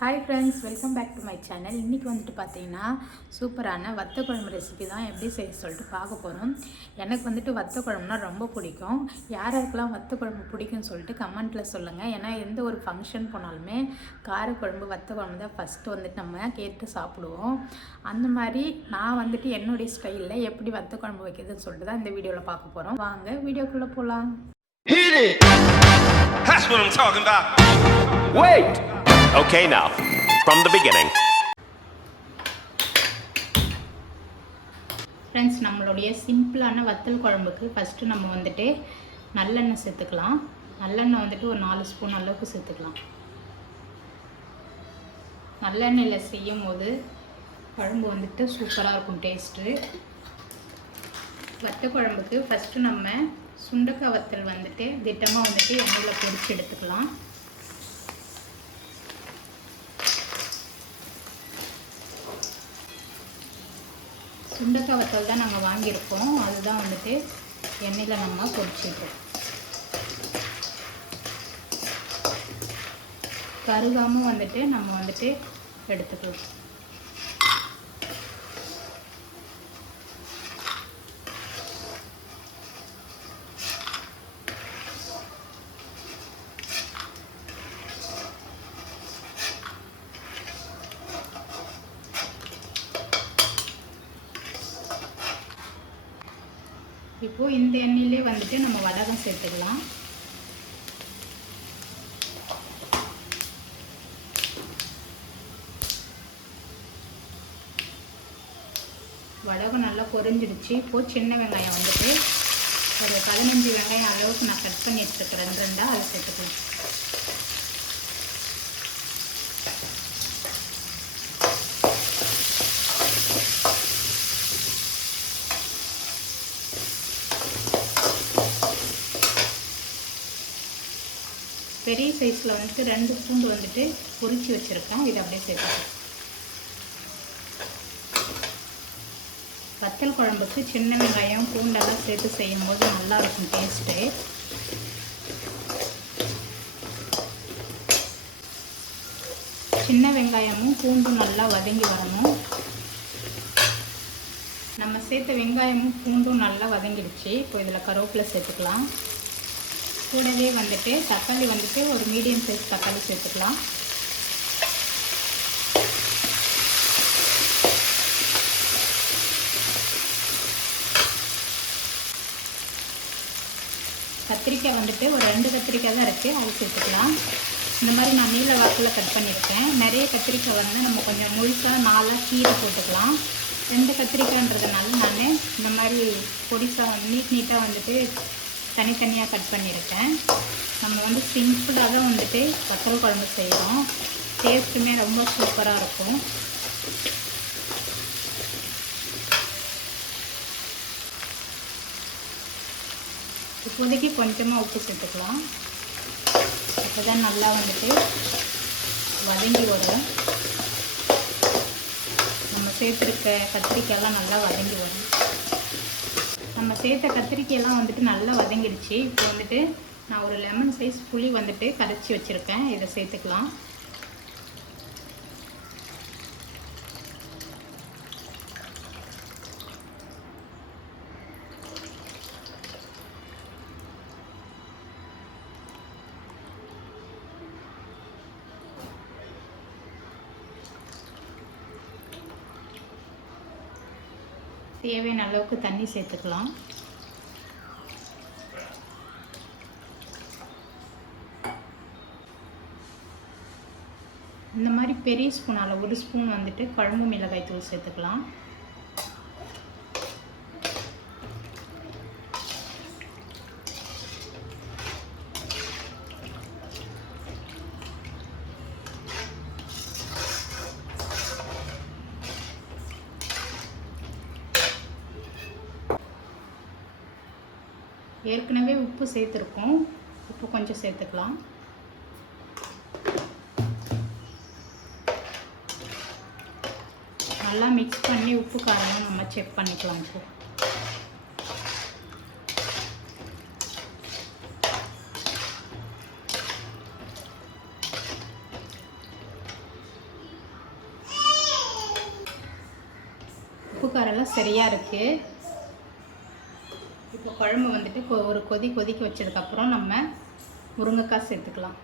Hi friends, welcome back to my channel. இன்றைக்கி வந்துட்டு பார்த்தீங்கன்னா சூப்பரான வத்த குழம்பு ரெசிபி தான் எப்படி செய்ய சொல்லிட்டு பார்க்க போகிறோம். எனக்கு வந்துட்டு வத்த குழம்புனா ரொம்ப பிடிக்கும். யாருக்கெல்லாம் வத்த குழம்பு பிடிக்கும்னு சொல்லிட்டு கமெண்ட்டில் சொல்லுங்கள். ஏன்னா எந்த ஒரு ஃபங்க்ஷன் போனாலுமே காரக்குழம்பு வத்த குழம்பு தான் ஃபஸ்ட்டு வந்துட்டு நம்ம கேட்டு சாப்பிடுவோம். அந்த மாதிரி நான் வந்துட்டு என்னுடைய ஸ்டைலில் எப்படி வத்த குழம்பு வைக்கிறதுன்னு சொல்லிட்டு தான் இந்த வீடியோவில் பார்க்க போகிறோம். வாங்க வீடியோக்குள்ளே போகலாம். Hit it! That's what I'm talking about. Wait! Okay, now, from the beginning. Friends, நம்மளுடைய சிம்பிளான வத்தல் குழம்புக்கு ஃபஸ்ட்டு நம்ம வந்துட்டு நல்லெண்ணெய் சேர்த்துக்கலாம். நல்லெண்ணெய் வந்துட்டு ஒரு 4 ஸ்பூன் அளவுக்கு சேர்த்துக்கலாம். நல்லெண்ணெயில் செய்யும் போது குழம்பு வந்துட்டு சூப்பராக இருக்கும் டேஸ்ட்டு. வத்த குழம்புக்கு ஃபஸ்ட்டு நம்ம சுண்டக்காய் வத்தல் வந்துட்டு திட்டமாக வந்துட்டு எண்ணெயில் பொரிச்சு எடுத்துக்கலாம். சுண்டக்காய் வத்தல் தான் நாங்கள் வாங்கியிருக்கோம். அதுதான் வந்துட்டு எண்ணெயில் நம்ம பொரிச்சிட்டோம். கருகாமல் வந்துட்டு நம்ம வந்துட்டு எடுத்துக்கலாம். இப்போது இந்த எண்ணெயிலே வந்துட்டு நம்ம வடகம் சேர்த்துக்கலாம். வடகம் நல்லா பொரிஞ்சிடுச்சு. இப்போது சின்ன வெங்காயம் வந்துட்டு ஒரு 15 வெங்காயம் அளவுக்கு நான் கட் பண்ணி எடுத்துக்கிறேன். 2 அதை சேர்த்துக்கலாம். பெரிய சைஸில் வந்துட்டு 2 பூண்டு வந்துட்டு பொரிச்சு வச்சுருக்கேன். இதை அப்படியே சேர்த்துக்கலாம். வத்தல் குழம்புக்கு சின்ன வெங்காயம் பூண்டெல்லாம் சேர்த்து செய்யும்போது நல்லாயிருக்கும் டேஸ்ட்டு. சின்ன வெங்காயமும் பூண்டும் நல்லா வதங்கி வரணும். நம்ம சேர்த்த வெங்காயமும் பூண்டும் நல்லா வதங்கிடுச்சு. இப்போ இதில் கருவேப்பிலை சேர்த்துக்கலாம். கூடவே வந்துட்டு தக்காளி வந்துட்டு ஒரு மீடியம் சைஸ் தக்காளி சேர்த்துக்கலாம். கத்திரிக்காய் வந்துட்டு ஒரு 2 கத்திரிக்காய் தான் இருக்குது, அது சேர்த்துக்கலாம். இந்த மாதிரி நான் நீல வாக்கில் கட் பண்ணியிருக்கேன். நிறைய கத்திரிக்காய் வந்து நம்ம கொஞ்சம் முழுசாக 4 கீரை போட்டுக்கலாம். 2 கத்திரிக்காய்ன்றதுனால நான் இந்த மாதிரி பொடிசாக வந்து நீட்டாக வந்துட்டு தனித்தனியாக கட் பண்ணியிருக்கேன். நம்ம வந்து சிம்பிளாக தான் வந்துட்டு வத்தல் குழம்பு செய்கிறோம். டேஸ்ட்டுமே ரொம்ப சூப்பராக இருக்கும். இப்போதைக்கு கொஞ்சமாக உப்பு சேர்த்துக்கலாம். அப்போ தான் நல்லா வந்துட்டு வதங்கி வரும். நம்ம சேர்த்துருக்க கத்திரிக்காயெல்லாம் நல்லா வதங்கி வரும். நம்ம சேர்த்த கத்திரிக்காயெல்லாம் வந்துட்டு நல்லா வதங்கிடுச்சு. இப்போ வந்துட்டு நான் ஒரு லெமன் சைஸ் புளி வந்துட்டு கரைச்சி வச்சுருக்கேன். இதை சேர்த்துக்கலாம். தேவையான அளவுக்கு தண்ணி சேர்த்துக்கலாம். இந்த மாதிரி பெரிய ஸ்பூனால் 1 ஸ்பூன் வந்துட்டு குழம்பு மிளகாய் தூள் சேர்த்துக்கலாம். ஏற்கனவே உப்பு சேர்த்துருக்கோம். உப்பு கொஞ்சம் சேர்த்துக்கலாம். நல்லா மிக்ஸ் பண்ணி உப்பு காரம் நம்ம செக் பண்ணிக்கலாம். இப்போ உப்பு காரெல்லாம் சரியாக இருக்குது. இப்போ குழம்பு வந்துட்டு ஒரு கொதிக்க வச்சதுக்கப்புறம் நம்ம முருங்கைக்காய் சேர்த்துக்கலாம்.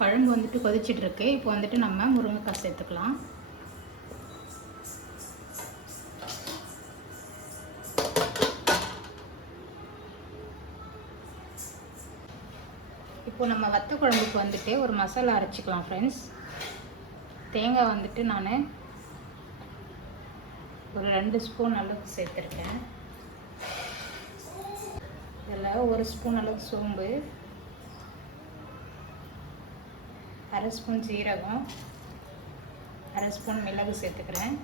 குழம்பு வந்துட்டு கொதிச்சிட்ருக்கு. இப்போ வந்துட்டு நம்ம முருங்கைக்காய் சேர்த்துக்கலாம். இப்போ நம்ம வத்த குழம்புக்கு வந்துட்டு ஒரு மசாலா அரைச்சிக்கலாம் ஃப்ரெண்ட்ஸ். தேங்காய் வந்துட்டு நான் ஒரு 2 ஸ்பூன் அளவுக்கு சேர்த்துருக்கேன். இதில் 1 ஸ்பூன் அளவுக்கு சோம்பு, 1/2 ஸ்பூன் சீரகம், 1/2 ஸ்பூன் மிளகு சேர்த்துக்கிறேன்.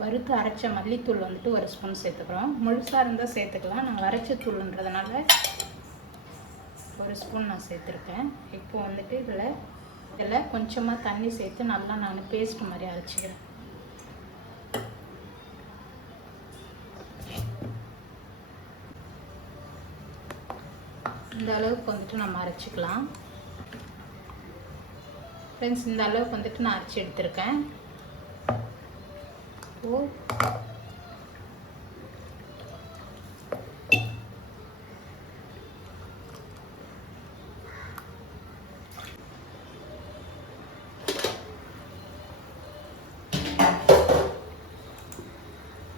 வறுத்து அரைச்ச மல்லித்தூள் வந்துட்டு 1 ஸ்பூன் சேர்த்துக்கிறோம். முழுசாக இருந்தால் சேர்த்துக்கலாம். நாங்கள் அரைச்ச தூள்ன்றதுனால 1 ஸ்பூன் நான் சேர்த்துருக்கேன். இப்போ வந்துட்டு இதில் கொஞ்சமாக தண்ணி சேர்த்து நல்லா நான் பேஸ்ட் மாதிரி அரைச்சிக்கிறேன். இந்த அளவுக்கு வந்துட்டு நம்ம அரைச்சிக்கலாம் ஃப்ரெண்ட்ஸ். இந்த அளவுக்கு வந்துட்டு நான் அரைச்சி எடுத்திருக்கேன்.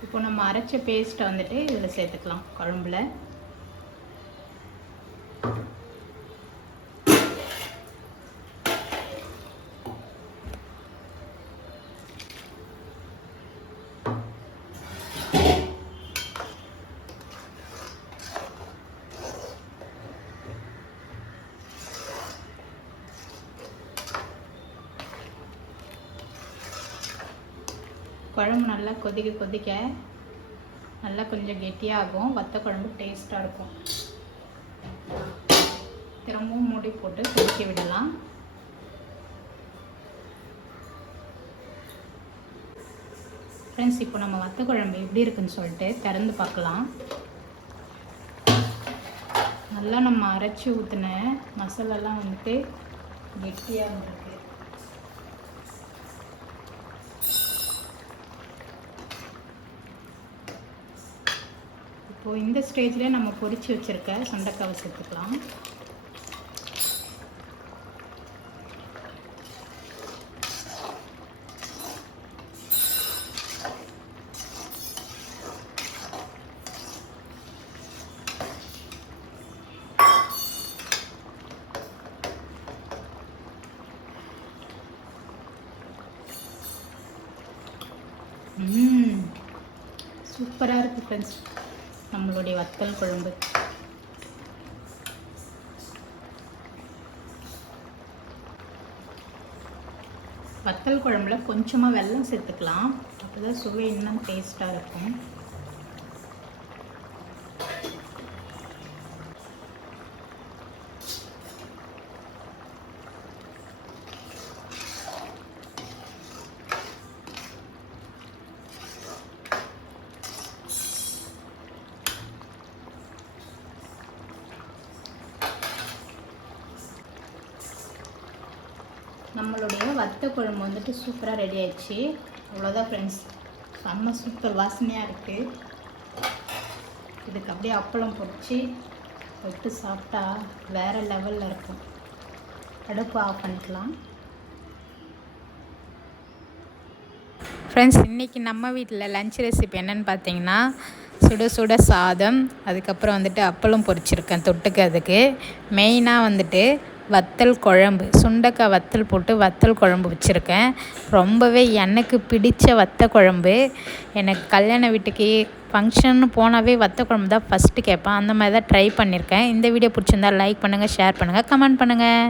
இப்போ நம்ம அரைச்ச பேஸ்ட்டை வந்துட்டு இதில் சேர்த்துக்கலாம் குழம்புல. குழம்பு நல்லா கொதிக்க நல்லா கொஞ்சம் கெட்டியாகும். வத்த குழம்பு டேஸ்ட்டாக இருக்கும். திரும்பவும் மூடி போட்டு கொதிக்க விடலாம். ஃப்ரெண்ட்ஸ், இப்போ நம்ம வத்த குழம்பு எப்படி இருக்குன்னு சொல்லிட்டு திறந்து பார்க்கலாம். நல்லா நம்ம அரைச்சி ஊற்றின மசாலாலாம் வந்துட்டு கெட்டியாக இருக்குது. இப்போது இந்த ஸ்டேஜ்லேயே நம்ம பொரிச்சு வச்சுருக்க சுண்டைக்காவை சேர்த்துக்கலாம். சூப்பராக இருக்குது ஃப்ரெண்ட்ஸ் நம்மளுடைய வத்தல் குழம்பு. வத்தல் குழம்புல கொஞ்சமாக வெல்லம் சேர்த்துக்கலாம். அப்போ தான் சுவை இன்னும் டேஸ்ட்டாக இருக்கும். நம்மளுடைய வத்த குழம்பு வந்துட்டு சூப்பராக ரெடி ஆயிடுச்சு. அவ்வளோதான் ஃப்ரெண்ட்ஸ், செம்ம சூப்பர் வாசனையாக இருக்குது. இதுக்கு அப்படியே அப்பளம் பொரிச்சு விட்டு சாப்பிட்டா வேறு லெவலில் இருக்கும். அடுப்பு ஆஃப் பண்ணிக்கலாம். ஃப்ரெண்ட்ஸ், இன்றைக்கி நம்ம வீட்டில் லன்ச் ரெசிபி என்னென்னு பார்த்தீங்கன்னா சுட சுட சாதம், அதுக்கப்புறம் வந்துட்டு அப்பளம் பொரிச்சிருக்கேன் தொட்டுக்கிறதுக்கு. மெயினாக வந்துட்டு வத்தல் குழம்பு, சுண்டைக்காய் வத்தல் போட்டு வத்தல் குழம்பு வச்சுருக்கேன். ரொம்பவே எனக்கு பிடித்த வத்த குழம்பு. எனக்கு கல்யாண வீட்டுக்கு ஃபங்க்ஷன்னு போனாவே வத்த குழம்பு தான் ஃபஸ்ட்டு கேட்பேன். அந்த மாதிரி தான் ட்ரை பண்ணியிருக்கேன். இந்த வீடியோ பிடிச்சிருந்தா லைக் பண்ணுங்கள், ஷேர் பண்ணுங்கள், கமெண்ட் பண்ணுங்கள்.